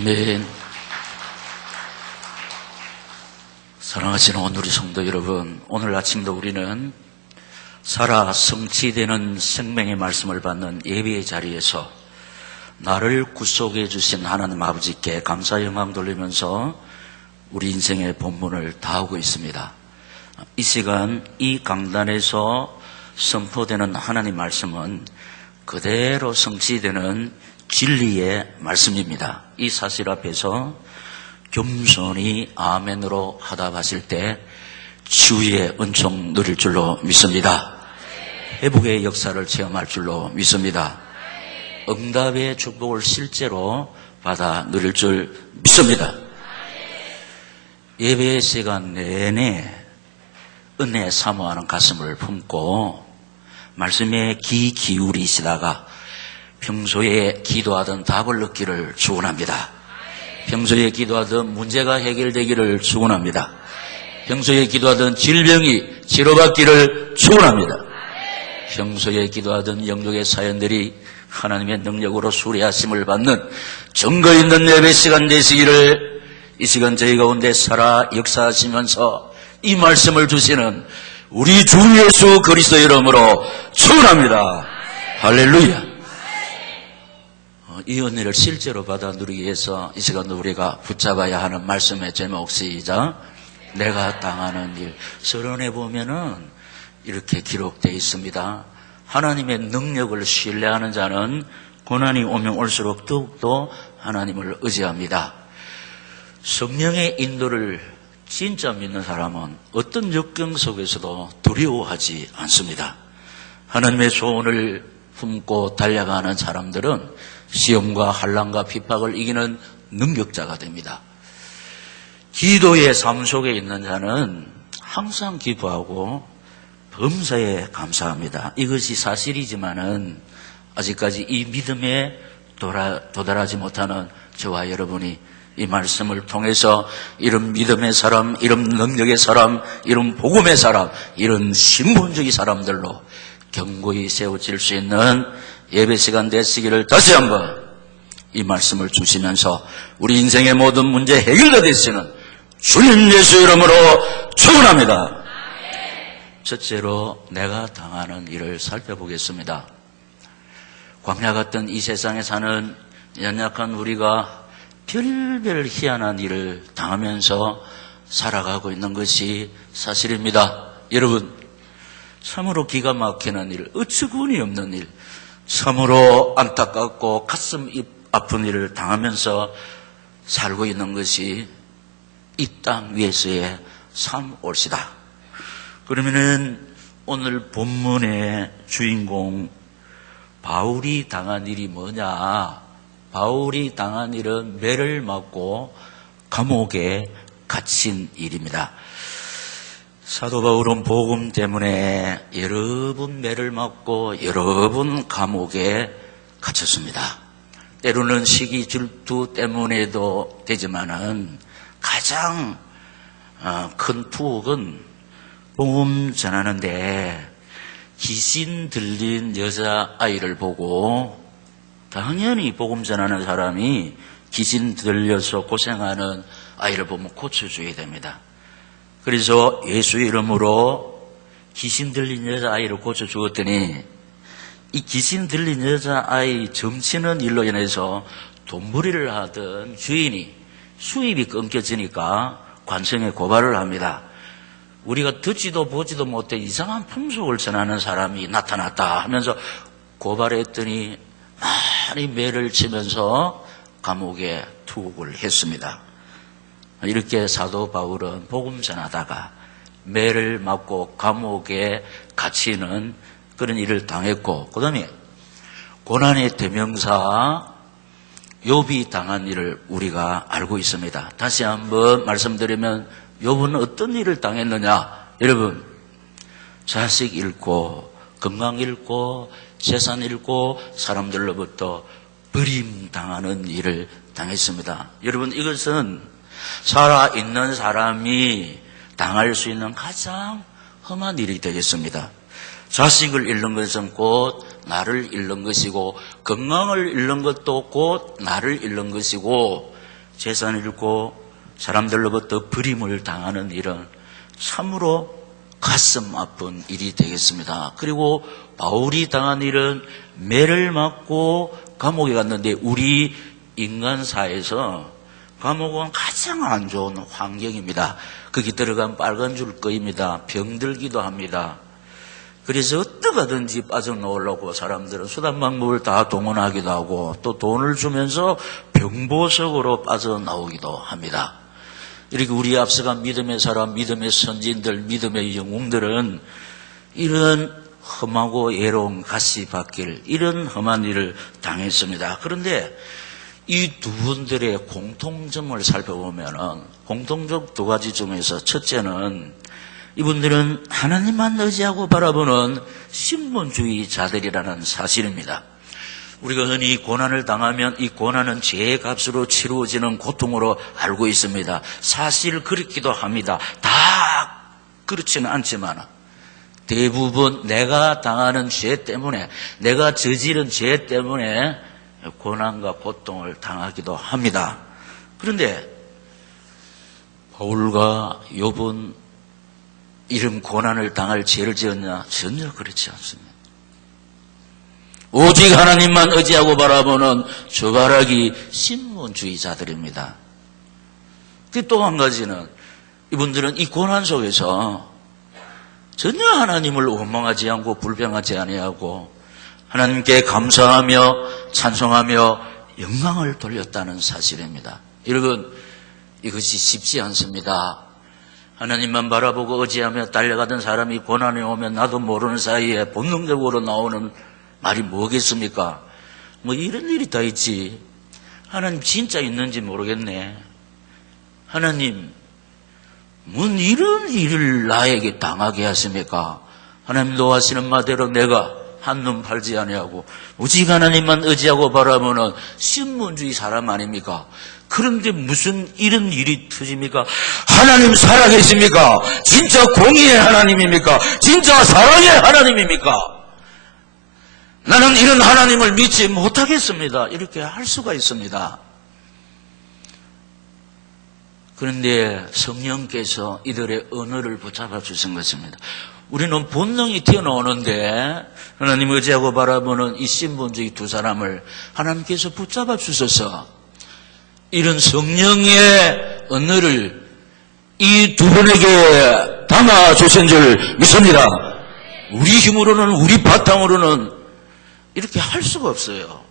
아멘. 사랑하시는 오늘 우리 성도 여러분, 오늘 아침도 우리는 살아 성취되는 생명의 말씀을 받는 예배의 자리에서 나를 구속해 주신 하나님 아버지께 감사 영광 돌리면서 우리 인생의 본문을 다하고 있습니다. 이 시간 이 강단에서 선포되는 하나님 말씀은 그대로 성취되는 진리의 말씀입니다. 이 사실 앞에서 겸손히 아멘으로 하답하실 때 주의 은총 누릴 줄로 믿습니다. 회복의 역사를 체험할 줄로 믿습니다. 응답의 축복을 실제로 받아 누릴 줄 믿습니다. 예배의 시간 내내 은혜 사모하는 가슴을 품고 말씀에 귀 기울이시다가 평소에 기도하던 답을 얻기를 축원합니다. 평소에 기도하던 문제가 해결되기를 축원합니다. 평소에 기도하던 질병이 치료받기를 축원합니다. 평소에 기도하던 영적의 사연들이 하나님의 능력으로 수리하심을 받는 증거 있는 예배 시간 되시기를 이 시간 저희 가운데 살아 역사하시면서 이 말씀을 주시는 우리 주 예수 그리스도 이름으로 축원합니다. 할렐루야. 이 은혜를 실제로 받아 누리기 위해서 이 시간도 우리가 붙잡아야 하는 말씀의 제목 시작. 내가 당하는 일. 서론에 보면은 이렇게 기록되어 있습니다. 하나님의 능력을 신뢰하는 자는 고난이 오면 올수록 더욱더 하나님을 의지합니다. 성령의 인도를 진짜 믿는 사람은 어떤 역경 속에서도 두려워하지 않습니다. 하나님의 소원을 품고 달려가는 사람들은 시험과 환난과 핍박을 이기는 능력자가 됩니다. 기도의 삶 속에 있는 자는 항상 기도하고 범사에 감사합니다. 이것이 사실이지만은 아직까지 이 믿음에 도달하지 못하는 저와 여러분이 이 말씀을 통해서 이런 믿음의 사람, 이런 능력의 사람, 이런 복음의 사람, 이런 신분적인 사람들로 견고히 세워질 수 있는 예배 시간 되시기를 다시 한번 이 말씀을 주시면서 우리 인생의 모든 문제 해결가 되시는 주님 예수 이름으로 축원합니다. 첫째로 내가 당하는 일을 살펴보겠습니다. 광야 같은 이 세상에 사는 연약한 우리가 별별 희한한 일을 당하면서 살아가고 있는 것이 사실입니다. 여러분, 참으로 기가 막히는 일, 어처구니 없는 일, 참으로 안타깝고 가슴 아픈 일을 당하면서 살고 있는 것이 이 땅 위에서의 삶 옳시다. 그러면은 오늘 본문의 주인공 바울이 당한 일이 뭐냐? 바울이 당한 일은 매를 맞고 감옥에 갇힌 일입니다. 사도 바울은 복음 때문에 여러 번 매를 맞고 여러 번 감옥에 갇혔습니다. 때로는 시기 질투 때문에도 되지만은 가장 큰 투옥은 복음 전하는데 귀신 들린 여자아이를 보고 당연히 복음 전하는 사람이 귀신 들려서 고생하는 아이를 보면 고쳐줘야 됩니다. 그래서 예수 이름으로 귀신 들린 여자아이를 고쳐주었더니 이 귀신 들린 여자아이 점치는 일로 인해서 돈벌이를 하던 주인이 수입이 끊겨지니까 관성에 고발을 합니다. 우리가 듣지도 보지도 못해 이상한 풍속을 전하는 사람이 나타났다 하면서 고발했더니 많이 매를 치면서 감옥에 투옥을 했습니다. 이렇게 사도 바울은 복음 전하다가 매를 맞고 감옥에 갇히는 그런 일을 당했고, 그 다음에 고난의 대명사 욥이 당한 일을 우리가 알고 있습니다. 다시 한번 말씀드리면 욥은 어떤 일을 당했느냐? 여러분, 자식 잃고 건강 잃고 재산 잃고 사람들로부터 버림당하는 일을 당했습니다. 여러분, 이것은 살아있는 사람이 당할 수 있는 가장 험한 일이 되겠습니다. 자식을 잃는 것은 곧 나를 잃는 것이고 건강을 잃는 것도 곧 나를 잃는 것이고 재산을 잃고 사람들로부터 버림을 당하는 일은 참으로 가슴 아픈 일이 되겠습니다. 그리고 바울이 당한 일은 매를 맞고 감옥에 갔는데 우리 인간사에서 감옥은 가장 안 좋은 환경입니다. 거기 들어가면 빨간 줄 거입니다. 병들기도 합니다. 그래서 어떻게든지 빠져나오려고 사람들은 수단 방법을 다 동원하기도 하고 또 돈을 주면서 병보석으로 빠져나오기도 합니다. 이렇게 우리 앞서간 믿음의 사람, 믿음의 선진들, 믿음의 영웅들은 이런 험하고 외로운 가시밭길, 이런 험한 일을 당했습니다. 그런데 이 두 분들의 공통점을 살펴보면 공통점 두 가지 중에서 첫째는 이분들은 하나님만 의지하고 바라보는 신분주의자들이라는 사실입니다. 우리가 흔히 고난을 당하면 이 고난은 죄의 값으로 치루어지는 고통으로 알고 있습니다. 사실 그렇기도 합니다. 다 그렇지는 않지만 대부분 내가 당하는 죄 때문에, 내가 저지른 죄 때문에 고난과 고통을 당하기도 합니다. 그런데 바울과 욥은 이런 고난을 당할 죄를 지었냐? 전혀 그렇지 않습니다. 오직 하나님만 의지하고 바라보는 주바라기 신분주의자들입니다. 또 한 가지는 이분들은 이 고난 속에서 전혀 하나님을 원망하지 않고 불평하지 아니하고 하나님께 감사하며 찬송하며 영광을 돌렸다는 사실입니다. 여러분, 이것이 쉽지 않습니다. 하나님만 바라보고 의지하며 달려가던 사람이 고난이 오면 나도 모르는 사이에 본능적으로 나오는 말이 뭐겠습니까? 뭐 이런 일이 다 있지. 하나님 진짜 있는지 모르겠네. 하나님, 뭔 이런 일을 나에게 당하게 하십니까? 하나님 노하시는 말대로 내가 한눈 팔지 아니하고 오직 하나님만 의지하고 바라보는 신분주의 사람 아닙니까? 그런데 무슨 이런 일이 터집니까? 하나님 살아계십니까? 진짜 공의의 하나님입니까? 진짜 사랑의 하나님입니까? 나는 이런 하나님을 믿지 못하겠습니다. 이렇게 할 수가 있습니다. 그런데 성령께서 이들의 언어를 붙잡아 주신 것입니다. 우리는 본능이 튀어나오는데 하나님 의지하고 바라보는 이 신분주의 두 사람을 하나님께서 붙잡아 주셔서 이런 성령의 언어를 이 두 분에게 담아 주신 줄 믿습니다. 우리 힘으로는, 우리 바탕으로는 이렇게 할 수가 없어요.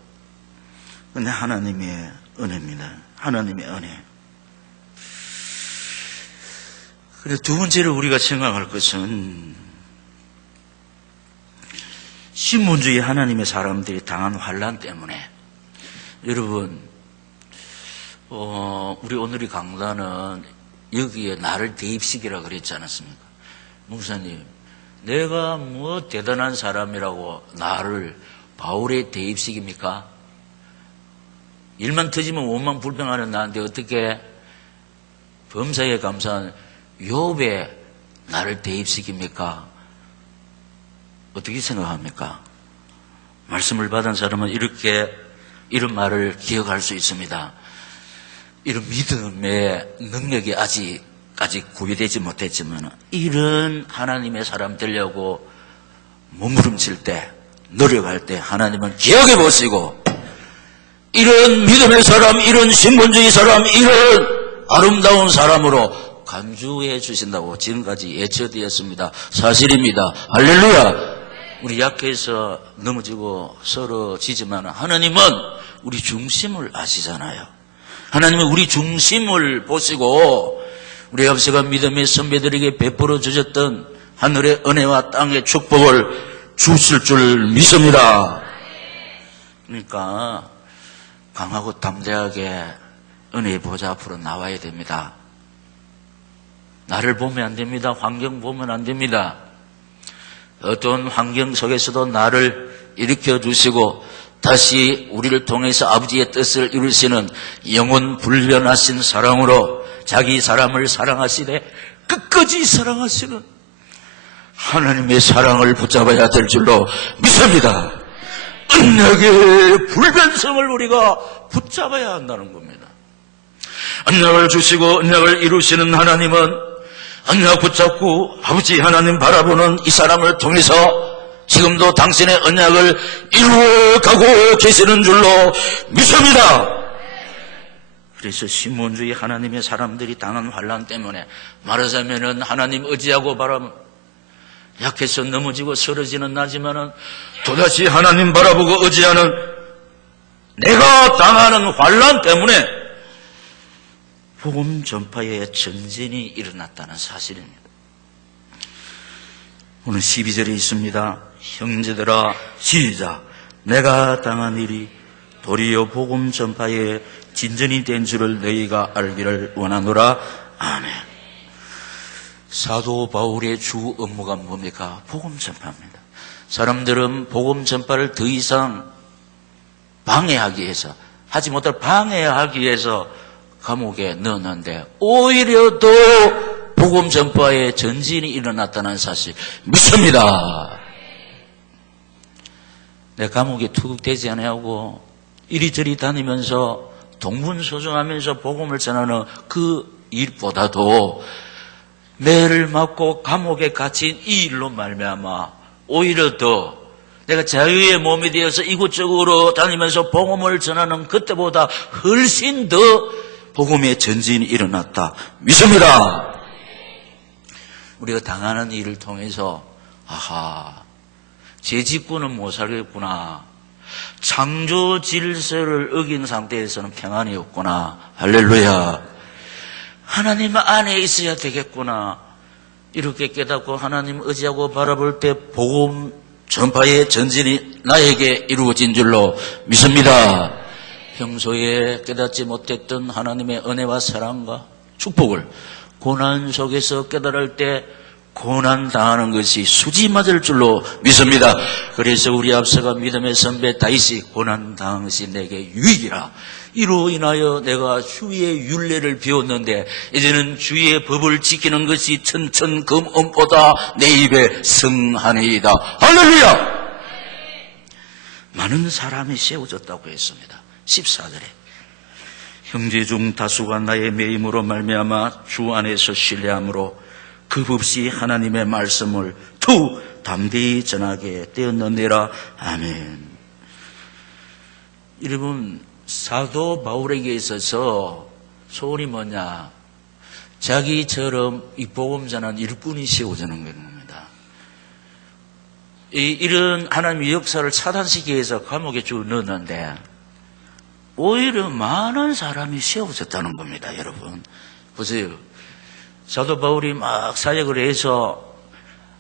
그런데 하나님의 은혜입니다. 하나님의 은혜. 그런데 두 번째로 우리가 생각할 것은 신분주의 하나님의 사람들이 당한 환난 때문에 여러분 우리 오늘의 강단은 여기에 나를 대입시키라 그랬지 않았습니까? 목사님, 내가 뭐 대단한 사람이라고 나를 바울의 대입시킵니까? 일만 터지면 원망 불평하는 나한테 어떻게 범사에 감사한 욥의 나를 대입시킵니까? 어떻게 생각합니까? 말씀을 받은 사람은 이런 말을 기억할 수 있습니다. 이런 믿음의 능력이 아직까지 구비되지 못했지만 이런 하나님의 사람 되려고 몸부림칠 때, 노력할 때 하나님은 기억해 보시고 이런 믿음의 사람, 이런 신분주의 사람, 이런 아름다운 사람으로 간주해 주신다고 지금까지 예처되었습니다. 사실입니다. 할렐루야. 우리 약해서 넘어지고 쓰러지지만 하나님은 우리 중심을 아시잖아요. 하나님은 우리 중심을 보시고 우리 앞서간 믿음의 선배들에게 베풀어 주셨던 하늘의 은혜와 땅의 축복을 주실 줄 믿습니다. 그러니까 강하고 담대하게 은혜의 보좌 앞으로 나와야 됩니다. 나를 보면 안 됩니다. 환경 보면 안 됩니다. 어떤 환경 속에서도 나를 일으켜 주시고 다시 우리를 통해서 아버지의 뜻을 이루시는 영원 불변하신 사랑으로 자기 사람을 사랑하시되 끝까지 사랑하시는 하나님의 사랑을 붙잡아야 될 줄로 믿습니다. 언약의 불변성을 우리가 붙잡아야 한다는 겁니다. 언약을 주시고 언약을 이루시는 하나님은 언약 붙잡고 아버지 하나님 바라보는 이 사람을 통해서 지금도 당신의 언약을 이루어가고 계시는 줄로 믿습니다. 그래서 신문주의 하나님의 사람들이 당한 환난 때문에 말하자면은 하나님 의지하고 바라보면 약해서 넘어지고 쓰러지는 나지만은 또다시 하나님 바라보고 의지하는 내가 당하는 환난 때문에 복음 전파의 전진이 일어났다는 사실입니다. 오늘 12절에 있습니다. 형제들아 시작. 내가 당한 일이 도리어 복음 전파의 진전이 된 줄을 너희가 알기를 원하노라. 아멘. 사도 바울의 주 업무가 뭡니까? 복음 전파입니다. 사람들은 복음 전파를 더 이상 방해하기 위해서, 하지 못할 방해하기 위해서 감옥에 넣었는데 오히려 더 복음 전파의 전진이 일어났다는 사실 믿습니다. 내 감옥에 투국되지 않냐고 이리저리 다니면서 동분서정하면서 복음을 전하는 그 일보다도 매를 맞고 감옥에 갇힌 이 일로 말미암아 오히려 더 내가 자유의 몸이 되어서 이곳저곳으로 다니면서 복음을 전하는 그때보다 훨씬 더 복음의 전진이 일어났다 믿습니다. 우리가 당하는 일을 통해서 아하, 제 집구는 못 살겠구나, 창조 질서를 어긴 상태에서는 평안이 없구나, 할렐루야, 하나님 안에 있어야 되겠구나, 이렇게 깨닫고 하나님 의지하고 바라볼 때 복음 전파의 전진이 나에게 이루어진 줄로 믿습니다. 평소에 깨닫지 못했던 하나님의 은혜와 사랑과 축복을 고난 속에서 깨달을 때 고난 당하는 것이 수지 맞을 줄로 믿습니다. 그래서 우리 앞서가 믿음의 선배 다윗이 고난 당한 것이 내게 유익이라. 이로 인하여 내가 주의 율례를 배웠는데 이제는 주의 법을 지키는 것이 천천금음보다 내 입에 성하니이다. 할렐루야! 많은 사람이 세워졌다고 했습니다. 14절에 형제 중 다수가 나의 매임으로 말미암아 주 안에서 신뢰함으로 급없이 하나님의 말씀을 더 담대히 전하게 되었느니라. 아멘. 여러분, 사도 바울에게 있어서 소원이 뭐냐? 자기처럼 이 복음 전하는 일꾼이 세워지는 겁니다. 이런 하나님의 역사를 차단시키기 위해서 감옥에 쭉 넣었는데 오히려 많은 사람이 세워졌다는 겁니다. 여러분 보세요. 사도 바울이 막 사역을 해서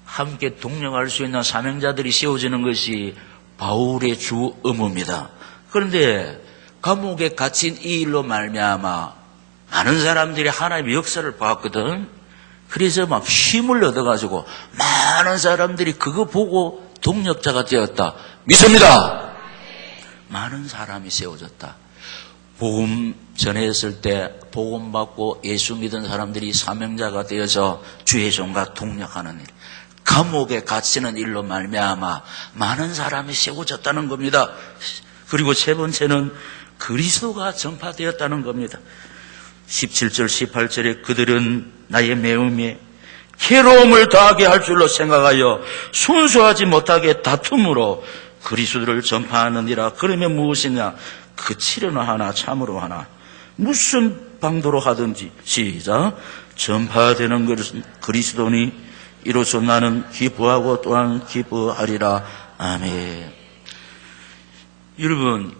함께 동력할 수 있는 사명자들이 세워지는 것이 바울의 주 업무입니다. 그런데 감옥에 갇힌 이 일로 말미암아 많은 사람들이 하나님의 역사를 봤거든. 그래서 막 힘을 얻어가지고 많은 사람들이 그거 보고 동력자가 되었다 믿습니다. 많은 사람이 세워졌다. 복음 전했을 때 복음 받고 예수 믿은 사람들이 사명자가 되어서 주의 종과 동력하는 일, 감옥에 갇히는 일로 말미암아 많은 사람이 세워졌다는 겁니다. 그리고 세 번째는 그리스도가 전파되었다는 겁니다. 17절 18절에 그들은 나의 매음에 괴로움을 더하게 할 줄로 생각하여 순수하지 못하게 다툼으로 그리스도를 전파하느니라. 그러면 무엇이냐? 그치려나 하나 참으로 하나 무슨 방도로 하든지 시작. 전파되는 것은 그리스도니 이로써 나는 기뻐하고 또한 기뻐하리라. 아멘. 여러분,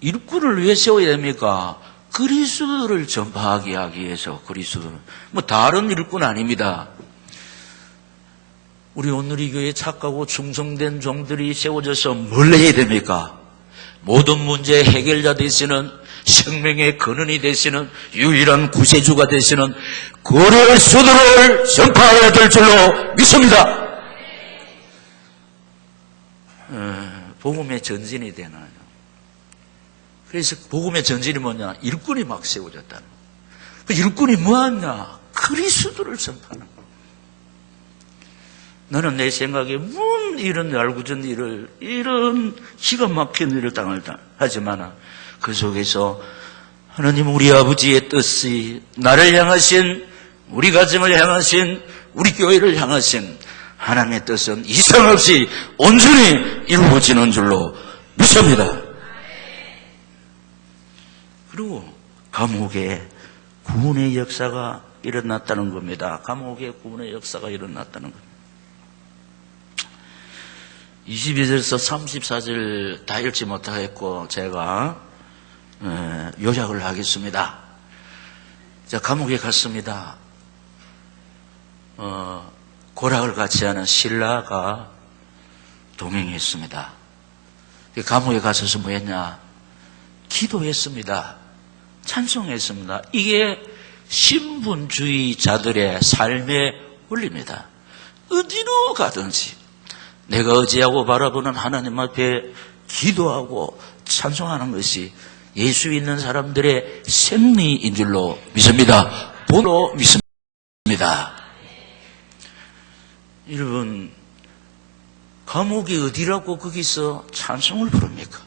일꾼을 왜 세워야 됩니까? 그리스도를 전파하게 하기 위해서. 그리스도를 뭐 다른 일꾼 아닙니다. 우리 오늘의 교회에 착하고 충성된 종들이 세워져서 뭘 해야 됩니까? 모든 문제의 해결자 되시는, 생명의 근원이 되시는, 유일한 구세주가 되시는 그리스도를 전파해야 될 줄로 믿습니다. 복음의 전진이 되나요? 그래서 복음의 전진이 뭐냐? 일꾼이 막 세워졌다는 거예요. 그 일꾼이 뭐하냐? 그리스도를 전파하는 거예요. 나는 내 생각에 이런 얄궂은 일을, 이런 기가 막힌 일을 당할다 하지만 그 속에서 하나님 우리 아버지의 뜻이 나를 향하신, 우리 가정을 향하신, 우리 교회를 향하신 하나님의 뜻은 이상 없이 온전히 이루어지는 줄로 믿습니다. 그리고 감옥에 구원의 역사가 일어났다는 겁니다. 감옥에 구원의 역사가 일어났다는 겁니다. 22절에서 34절 다 읽지 못하겠고 제가 요약을 하겠습니다. 자, 감옥에 갔습니다. 고락을 같이 하는 신라가 동행했습니다. 감옥에 가서서 뭐 했냐? 기도했습니다. 찬송했습니다. 이게 신분주의자들의 삶의 원리입니다. 어디로 가든지 내가 의지하고 바라보는 하나님 앞에 기도하고 찬송하는 것이 예수 믿는 사람들의 생리인 줄로 믿습니다. 본으로 믿습니다. 여러분, 감옥이 어디라고 거기서 찬송을 부릅니까?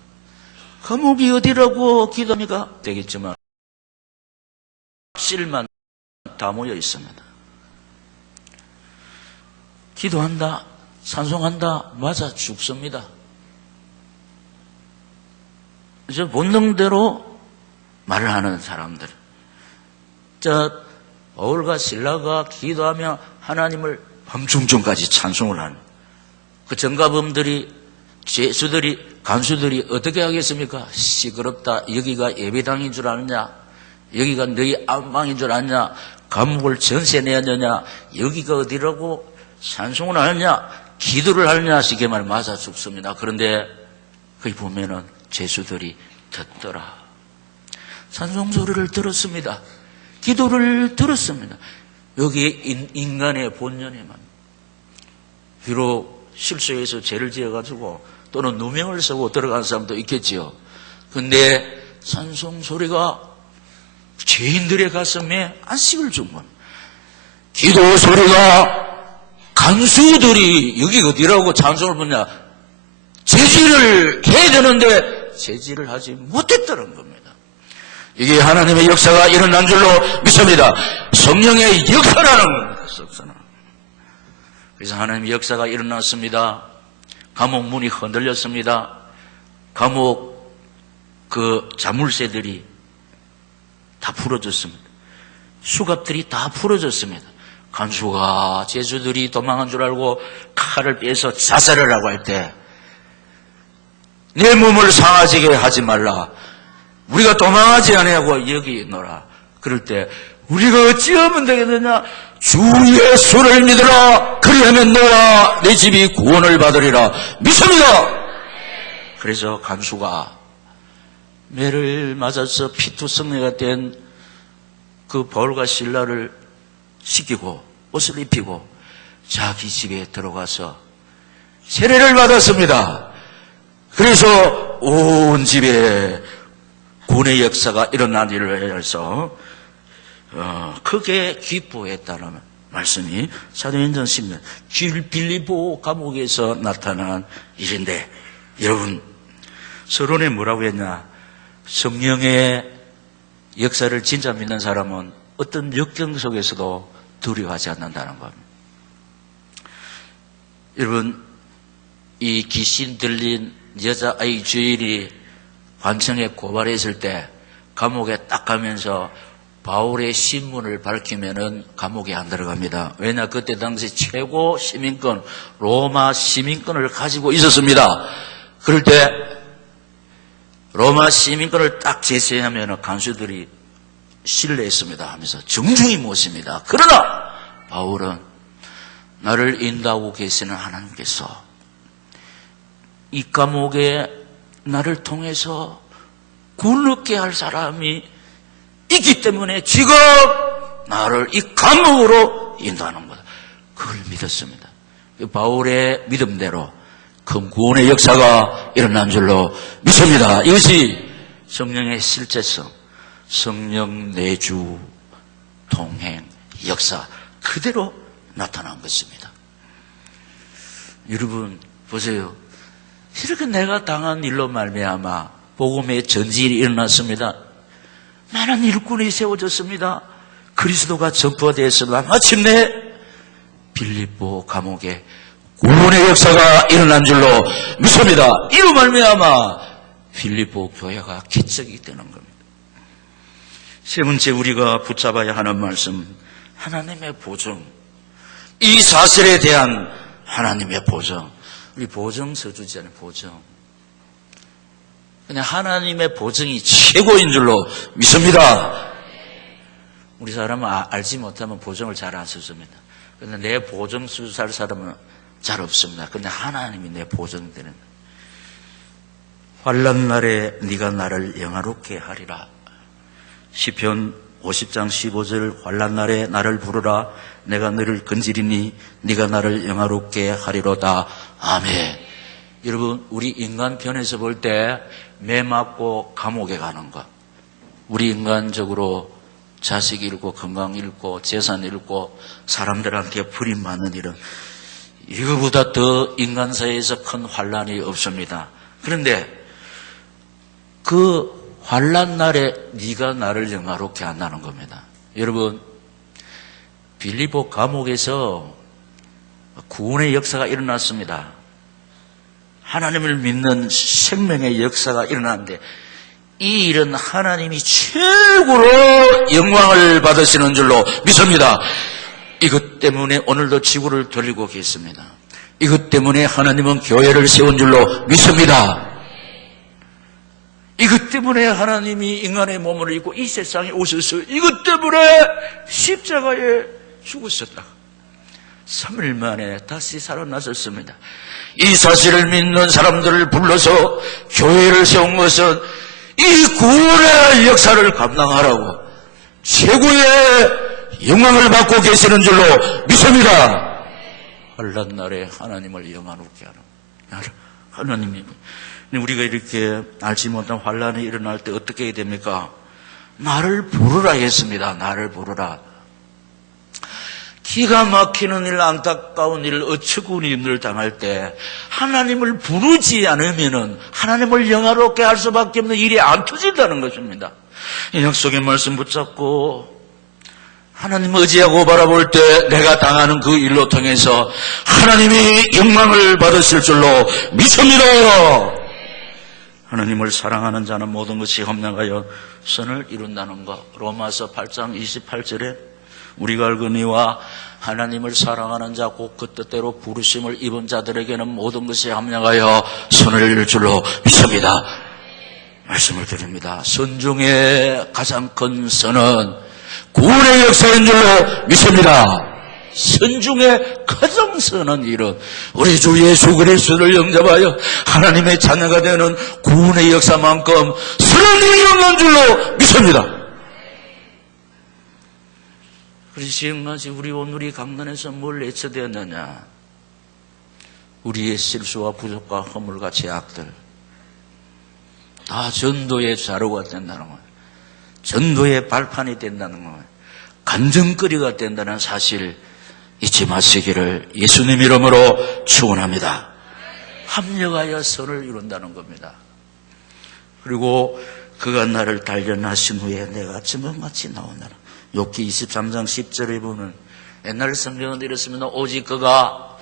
감옥이 어디라고 기도합니까? 되겠지만 실만 다 모여 있습니다. 기도한다, 찬송한다, 맞아 죽습니다. 저 본능대로 말을 하는 사람들. 자, 바울과 실라가 기도하며 하나님을 밤중전까지 찬송을 하는 그 정가범들이, 죄수들이, 간수들이 어떻게 하겠습니까? 시끄럽다. 여기가 예배당인 줄 아느냐? 여기가 너희 안방인 줄 아느냐? 감옥을 전세 내야 되냐? 여기가 어디라고 찬송을 하느냐? 기도를 하느냐? 쉽게 말 맞아 죽습니다. 그런데 거기 보면은 죄수들이 듣더라. 찬송 소리를 들었습니다. 기도를 들었습니다. 여기 인간의 본연에만 비록 실수해서 죄를 지어가지고 또는 누명을 쓰고 들어간 사람도 있겠지요. 근데 찬송 소리가 죄인들의 가슴에 안식을 준 겁니다. 기도 소리가 간수들이 여기 어디라고 찬송을 부르냐? 제지를 해야 되는데 제지를 하지 못했다는 겁니다. 이게 하나님의 역사가 일어난 줄로 믿습니다. 성령의 역사라는 것은. 그래서 하나님의 역사가 일어났습니다. 감옥 문이 흔들렸습니다. 감옥 그 자물쇠들이 다 풀어졌습니다. 수갑들이 다 풀어졌습니다. 간수가 죄수들이 도망한 줄 알고 칼을 빼서 자살을 하고 할 때 내 몸을 상하지게 하지 말라. 우리가 도망하지 아니하고 여기 있노라. 그럴 때 우리가 어찌하면 되겠느냐? 주 예수를 믿으라. 그리하면 너와 내 집이 구원을 받으리라. 믿습니다. 그래서 간수가 매를 맞아서 피투성내가 된 그 바울과 실라를 씻기고 옷을 입히고 자기 집에 들어가서 세례를 받았습니다. 그래서 온 집에 구원의 역사가 일어난 일을 해서 크게 기뻐했다는 말씀이 사도행전 10년 빌립보 감옥에서 나타난 일인데, 여러분 서론에 뭐라고 했냐? 성령의 역사를 진짜 믿는 사람은 어떤 역경 속에서도 두려워하지 않는다는 겁니다. 여러분, 이 귀신 들린 여자아이 주인이 관청에 고발했을 때 감옥에 딱 가면서 바울의 신문을 밝히면은 감옥에 안 들어갑니다. 왜냐, 그때 당시 최고 시민권, 로마 시민권을 가지고 있었습니다. 그럴 때 로마 시민권을 딱 제시하면은 간수들이 신뢰했습니다 하면서 정중히 모십니다. 그러나 바울은 나를 인도하고 계시는 하나님께서 이 감옥에 나를 통해서 구원 얻게 할 사람이 있기 때문에 지금 나를 이 감옥으로 인도하는 거다. 그걸 믿었습니다. 바울의 믿음대로 큰 구원의 역사가 일어난 줄로 믿습니다. 이것이 성령의 실제성, 성령 내주 동행 역사 그대로 나타난 것입니다. 여러분 보세요. 이렇게 내가 당한 일로 말미암아 복음의 전진이 일어났습니다. 많은 일꾼이 세워졌습니다. 그리스도가 전부가 되었습니다. 마침내 빌립보 감옥에 구원의 역사가 일어난 줄로 믿습니다. 이로 말미암아 빌립보 교회가 기적이 되는 겁니다. 세 번째 우리가 붙잡아야 하는 말씀, 하나님의 보증. 이 사실에 대한 하나님의 보증. 우리 보증 서주잖아요. 보증. 그냥 하나님의 보증이 최고인 줄로 믿습니다. 우리 사람은 알지 못하면 보증을 잘 안 써줍니다. 그런데 내 보증 수살 사람은 잘 없습니다. 그런데 하나님이 내 보증이 되는 거예요. 환난 날에 네가 나를 영화롭게 하리라. 시편 50장 15절 환난 날에 나를 부르라. 내가 너를 건지리니 네가 나를 영화롭게 하리로다. 아멘. 여러분, 우리 인간 편에서 볼 때 매 맞고 감옥에 가는 것, 우리 인간적으로 자식 잃고 건강 잃고 재산 잃고 사람들한테 불임받는 일은 이거보다 더 인간사회에서 큰 환난이 없습니다. 그런데 그 환난 날에 네가 나를 영화롭게 한다는 겁니다. 여러분, 빌립보 감옥에서 구원의 역사가 일어났습니다. 하나님을 믿는 생명의 역사가 일어났는데 이 일은 하나님이 최고로 영광을 받으시는 줄로 믿습니다. 이것 때문에 오늘도 지구를 돌리고 계십니다. 이것 때문에 하나님은 교회를 세운 줄로 믿습니다. 이것 때문에 하나님이 인간의 몸을 입고 이 세상에 오셔서 이것 때문에 십자가에 죽으셨다. 3일 만에 다시 살아나셨습니다. 이 사실을 믿는 사람들을 불러서 교회를 세운 것은 이 구원의 역사를 감당하라고 최고의 영광을 받고 계시는 줄로 믿습니다. 환난 날에 하나님을 영화롭게 하는 하나님이, 우리가 이렇게 알지 못한 환난이 일어날 때 어떻게 해야 됩니까? 나를 부르라 했습니다. 나를 부르라. 기가 막히는 일, 안타까운 일, 어처구니 없는 일을 당할 때 하나님을 부르지 않으면 하나님을 영화롭게 할 수밖에 없는 일이 안 터진다는 것입니다. 이 약속의 말씀 붙잡고 하나님 의지하고 바라볼 때 내가 당하는 그 일로 통해서 하나님이 영광을 받으실 줄로 믿습니다. 하나님을 사랑하는 자는 모든 것이 협력하여 선을 이룬다는 것. 로마서 8장 28절에 우리가 알거니와 하나님을 사랑하는 자 곧 그 뜻대로 부르심을 입은 자들에게는 모든 것이 합력하여 선을 이룰 줄로 믿습니다. 말씀을 드립니다. 선 중에 가장 큰 선은 구원의 역사인 줄로 믿습니다. 선 중에 가장 선한 일은 우리 주 예수 그리스도를 영접하여 하나님의 자녀가 되는 구원의 역사만큼 선한 일이 없는 줄로 믿습니다. 그래서 지금까지 우리 오늘이 강단에서 뭘 외쳐되었느냐? 우리의 실수와 부족과 허물과 죄악들 다 전도의 자료가 된다는 거예요. 전도의 발판이 된다는 거예요. 간증거리가 된다는 사실 잊지 마시기를 예수님 이름으로 축원합니다. 합력하여 선을 이룬다는 겁니다. 그리고 그가 나를 단련하신 후에 내가 지금같이 나온다는 욥기 23장 10절에 보면 옛날 성경은 이렇습니다. 오직 그가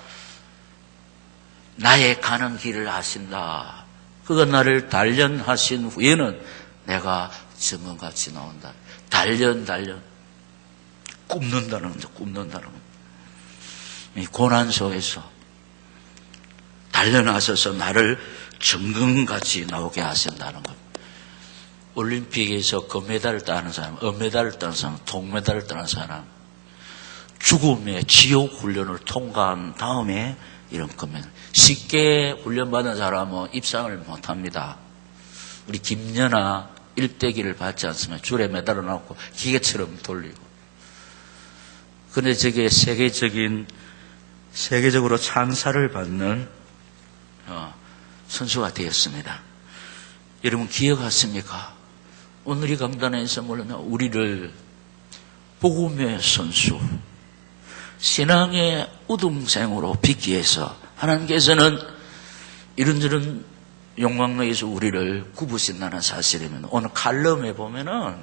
나의 가는 길을 아신다. 그가 나를 단련하신 후에는 내가 증언같이 나온다. 단련 굽는다는 거죠. 굽는다는 거. 이 고난 속에서 단련하셔서 나를 정금같이 나오게 하신다는 것. 올림픽에서 금메달을 따는 사람, 은메달을 따는 사람, 동메달을 따는 사람, 죽음의 지옥 훈련을 통과한 다음에 이런 금메달. 쉽게 훈련받은 사람은 입상을 못합니다. 우리 김연아 일대기를 받지 않습니까? 줄에 매달아놓고 기계처럼 돌리고. 그런데 저게 세계적으로 찬사를 받는 선수가 되었습니다. 여러분 기억하십니까? 오늘 이 강단에서 물론 우리를 복음의 선수, 신앙의 우등생으로 빚기 위해서 하나님께서는 이런저런 욕망로에서 우리를 굽으신다는 사실이면 오늘 칼럼에 보면은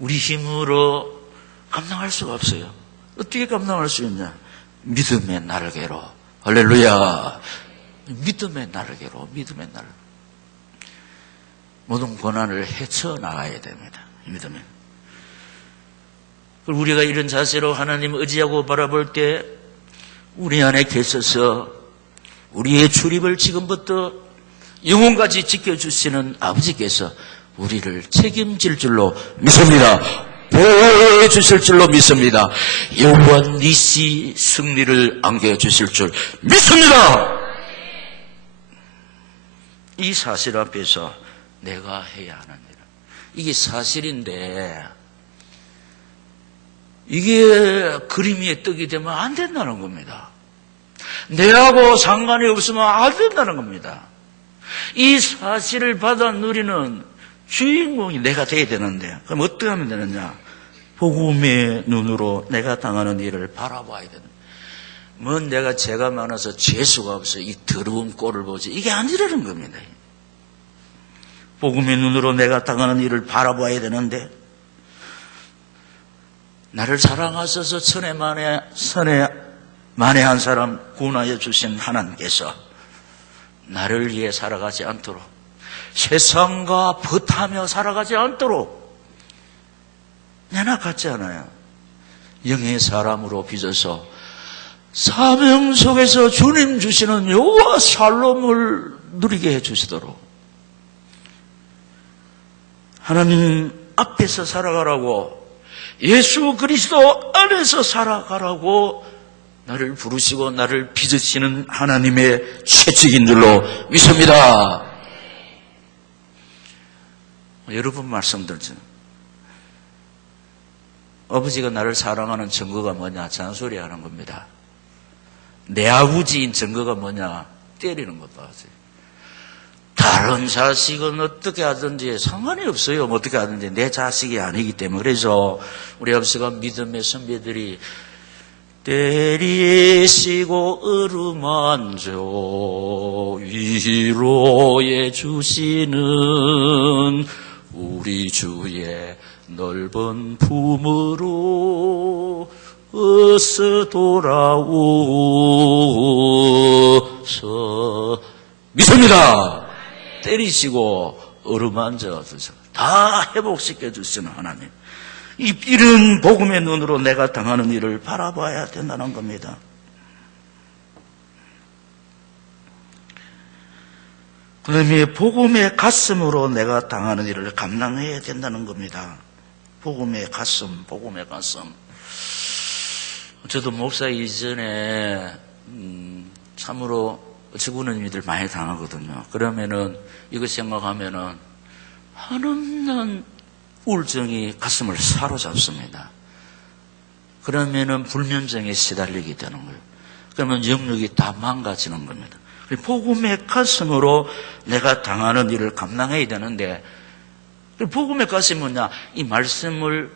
우리 힘으로 감당할 수가 없어요. 어떻게 감당할 수 있냐? 믿음의 날개로. 할렐루야. 믿음의 날개로, 믿음의 날개. 모든 고난을 헤쳐나가야 됩니다. 믿음에. 우리가 이런 자세로 하나님 의지하고 바라볼 때 우리 안에 계셔서 우리의 출입을 지금부터 영혼까지 지켜주시는 아버지께서 우리를 책임질 줄로 믿습니다. 보호해 주실 줄로 믿습니다. 영원히 승리를 안겨주실 줄 믿습니다. 이 사실 앞에서 내가 해야 하는 일, 이게 사실인데 이게 그림 위에 떡이 되면 안 된다는 겁니다. 내하고 상관이 없으면 안 된다는 겁니다. 이 사실을 받아 누리는 주인공이 내가 돼야 되는데, 그럼 어떻게 하면 되느냐? 복음의 눈으로 내가 당하는 일을 바라봐야 되는. 뭔 내가 죄가 많아서 죄수가 없어 이 더러운 꼴을 보지, 이게 아니라는 겁니다. 복음의 눈으로 내가 당하는 일을 바라봐야 되는데, 나를 사랑하셔서 선에 만회한 사람 구원하여 주신 하나님께서 나를 위해 살아가지 않도록, 세상과 벗하며 살아가지 않도록, 내나 같지 않아요. 영의 사람으로 빚어서 사명 속에서 주님 주시는 여호와 샬롬을 누리게 해주시도록 하나님 앞에서 살아가라고, 예수 그리스도 안에서 살아가라고 나를 부르시고 나를 빚으시는 하나님의 채찍인 줄로 믿습니다. 여러분 말씀드리죠. 아버지가 나를 사랑하는 증거가 뭐냐? 잔소리 하는 겁니다. 내 아버지인 증거가 뭐냐? 때리는 것도 하세요. 다른 자식은 어떻게 하든지 상관이 없어요. 어떻게 하든지 내 자식이 아니기 때문에. 그래서 우리 아버지가 믿음의 선배들이 때리시고 어루만져 위로해 주시는 우리 주의 넓은 품으로 어서 돌아오소. 믿습니다. 때리시고 어루만져 주셔서 다 회복시켜 주시는 하나님, 이런 복음의 눈으로 내가 당하는 일을 바라봐야 된다는 겁니다. 그러면 복음의 가슴으로 내가 당하는 일을 감당해야 된다는 겁니다. 복음의 가슴, 복음의 가슴. 저도 목사 이전에 참으로 어처구니 일들 많이 당하거든요. 그러면은 이거 생각하면은 한없는 우울증이 가슴을 사로잡습니다. 그러면은 불면증에 시달리게 되는 거예요. 그러면 영역이 다 망가지는 겁니다. 복음의 가슴으로 내가 당하는 일을 감당해야 되는데, 복음의 가슴이 뭐냐? 이 말씀을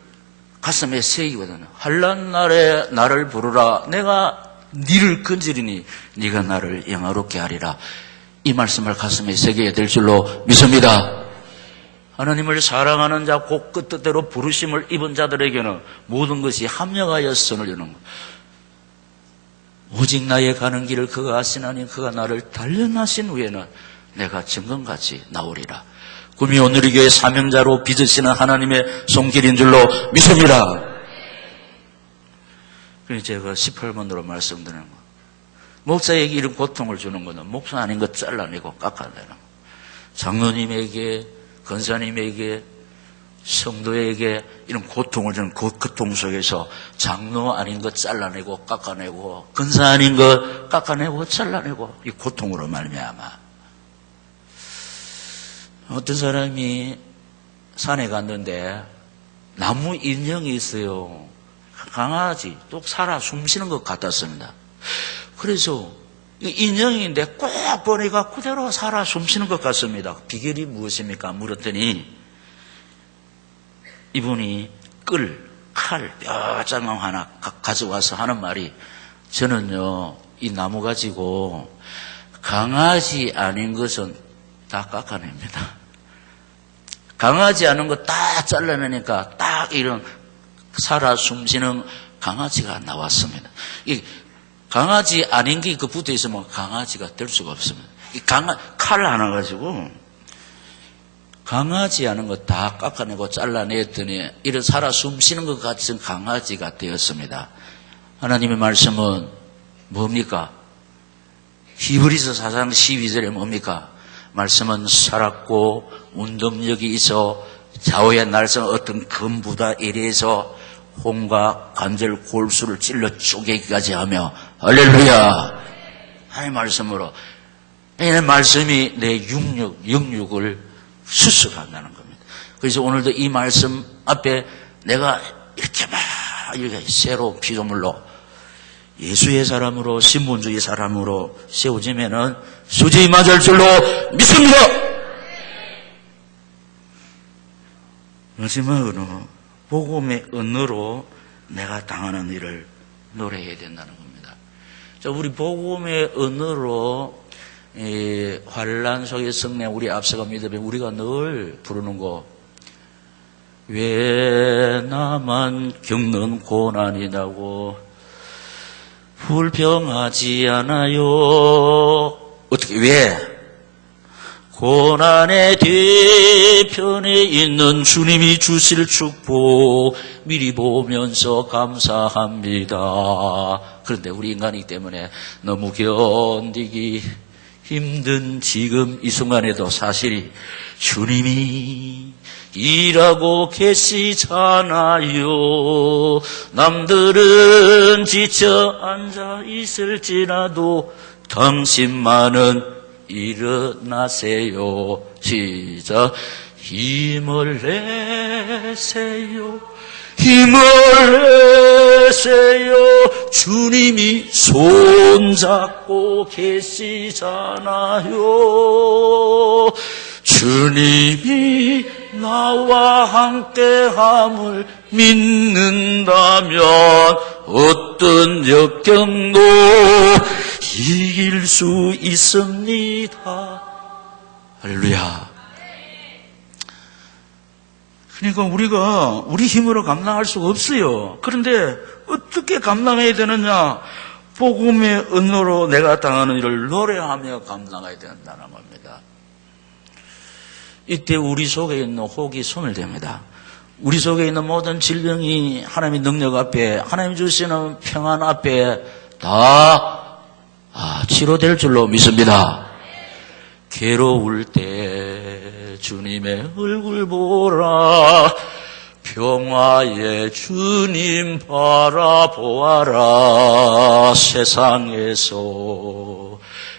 가슴에 새기거든요. 환난 날에 나를 부르라. 내가 니를 건지리니 네가 나를 영화롭게 하리라. 이 말씀을 가슴에 새겨야 될 줄로 믿습니다. 하나님을 사랑하는 자, 곧 그 뜻대로 부르심을 입은 자들에게는 모든 것이 합력하여 선을 여는 것. 오직 나의 가는 길을 그가 아시나니 그가 나를 단련하신 후에는 내가 정금같이 나오리라. 구미 오늘의 교회 사명자로 빚으시는 하나님의 손길인 줄로 믿습니다. 그래서 제가 18번으로 말씀드리는 거, 목사에게 이런 고통을 주는 것은 목사 아닌 것 잘라내고 깎아내는 거. 장로님에게, 권사님에게, 성도에게 이런 고통을 주는 그 고통 속에서 장로 아닌 것 잘라내고 깎아내고, 권사 아닌 것 깎아내고 잘라내고, 이 고통으로 말미암아. 어떤 사람이 산에 갔는데 나무 인형이 있어요. 강아지 또 살아 숨쉬는 것 같았습니다. 그래서 이 인형인데 꼭 보니까 그대로 살아 숨쉬는 것 같습니다. 비결이 무엇입니까? 물었더니 이분이 칼, 뼈장망 하나 가져와서 하는 말이, 저는요 이 나무 가지고 강아지 아닌 것은 다 깎아냅니다. 강하지 않은 거 딱 잘라내니까 딱 이런 살아 숨쉬는 강아지가 나왔습니다. 이 강아지 아닌 게 그 붙어 있으면 강아지가 될 수가 없습니다. 이 칼 하나 가지고 강아지 하는 거 다 깎아내고 잘라냈더니 이런 살아 숨쉬는 것 같은 강아지가 되었습니다. 하나님의 말씀은 뭡니까? 히브리서 4장 12절에 뭡니까? 말씀은 살았고 운동력이 있어 좌우의 날선 어떤 금보다 이래서 혼과 관절 골수를 찔러 쪼개기까지 하며 할렐루야! 하나님의 말씀으로 이 말씀이 내 영육을 수술한다는 겁니다. 그래서 오늘도 이 말씀 앞에 내가 이렇게 막 이렇게 새로운 피조물로 예수의 사람으로 신분주의 사람으로 세워지면은 수지 맞을 줄로 믿습니다. 마지막으로 복음의 언어로 내가 당하는 일을 노래해야 된다는 겁니다. 자, 우리 복음의 언어로 환난 속의 성령 우리 앞서가 믿으면 우리가 늘 부르는 거 왜 나만 겪는 고난이라고 불평하지 않아요. 어떻게 왜? 고난의 뒤편에 있는 주님이 주실 축복 미리 보면서 감사합니다. 그런데 우리 인간이기 때문에 너무 견디기 힘든 지금 이 순간에도 사실이 주님이 일하고 계시잖아요. 남들은 지쳐 앉아 있을지라도 당신만은 일어나세요. 시작. 힘을 내세요. 힘을 내세요. 주님이 손잡고 계시잖아요. 주님이 나와 함께함을 믿는다면 어떤 역경도 이길 수 있습니다. 할렐루야. 그러니까 우리가 우리 힘으로 감당할 수가 없어요. 그런데 어떻게 감당해야 되느냐? 복음의 언어로 내가 당하는 일을 노래하며 감당해야 된다는 겁니다. 이때 우리 속에 있는 혹이 소멸됩니다. 우리 속에 있는 모든 질병이 하나님의 능력 앞에, 하나님 주시는 평안 앞에 다 치료될 줄로 믿습니다. 괴로울 때 주님의 얼굴 보라. 평화의 주님 바라보아라. 세상에서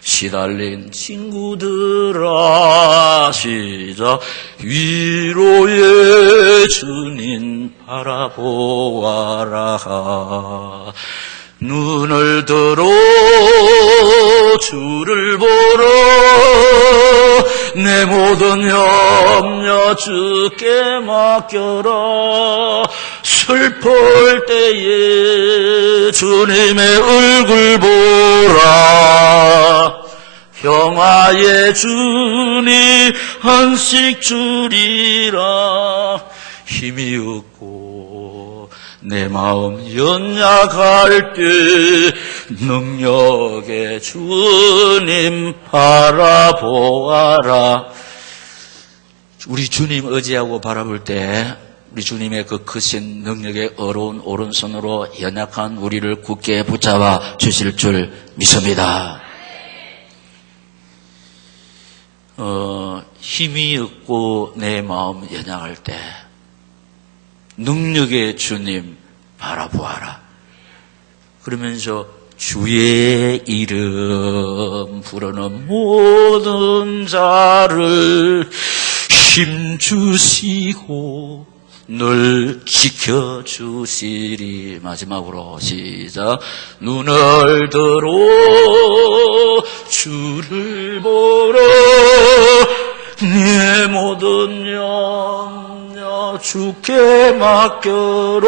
시달린 친구들아 시작. 위로의 주님 바라보아라. 눈을 들어 주를 보러 내 모든 염려 주께 맡겨라. 슬플 때에 주님의 얼굴 보라. 평화의 주님 안식 주리라. 힘이 없고 내 마음 연약할 때 능력의 주님 바라보아라. 우리 주님 의지하고 바라볼 때 우리 주님의 그 크신 능력의 어려운 오른손으로 연약한 우리를 굳게 붙잡아 주실 줄 믿습니다. 힘이 없고 내 마음 연약할 때 능력의 주님 바라보아라. 그러면서 주의 이름 부르는 모든 자를 힘주시고 늘 지켜주시리. 마지막으로 시작. 눈을 들어 주를 보러 내 모든 염려 주께 맡겨로.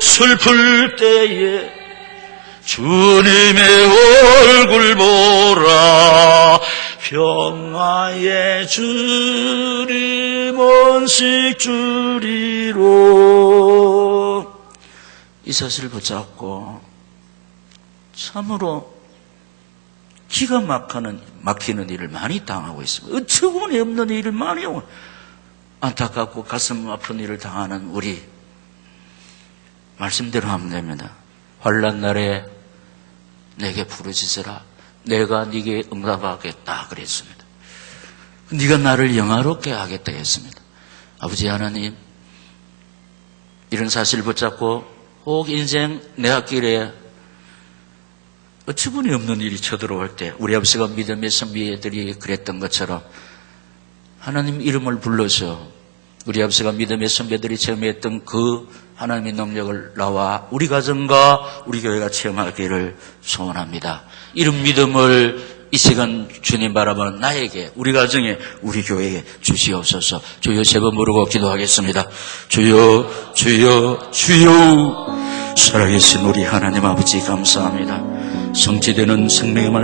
슬플 때에 주님의 얼굴 보라. 평화의 주님 소식 주리로. 이 사실을 붙잡고 참으로 기가 막히는 일을 많이 당하고 있습니다. 어처구니 없는 일을 많이 하고 안타깝고 가슴 아픈 일을 당하는 우리, 말씀대로 하면 됩니다. 환난 날에 내게 부르짖으라. 내가 네게 응답하겠다 그랬습니다. 네가 나를 영화롭게 하겠다 했습니다. 아버지 하나님, 이런 사실을 붙잡고 혹 인생 내 앞길에 어처구니 없는 일이 쳐들어올 때 우리 아버지가 믿음의 선비들이 그랬던 것처럼 하나님 이름을 불러서 우리 아버지가 믿음의 선배들이 체험했던 그 하나님의 능력을 나와 우리 가정과 우리 교회가 체험하기를 소원합니다. 이런 믿음을 이 시간 주님 바라보는 나에게, 우리 가정에, 우리 교회에 주시옵소서. 주여, 세 번 부르고 기도하겠습니다. 주여, 주여, 주여. 살아계신 우리 하나님 아버지 감사합니다. 성취되는 생명의 말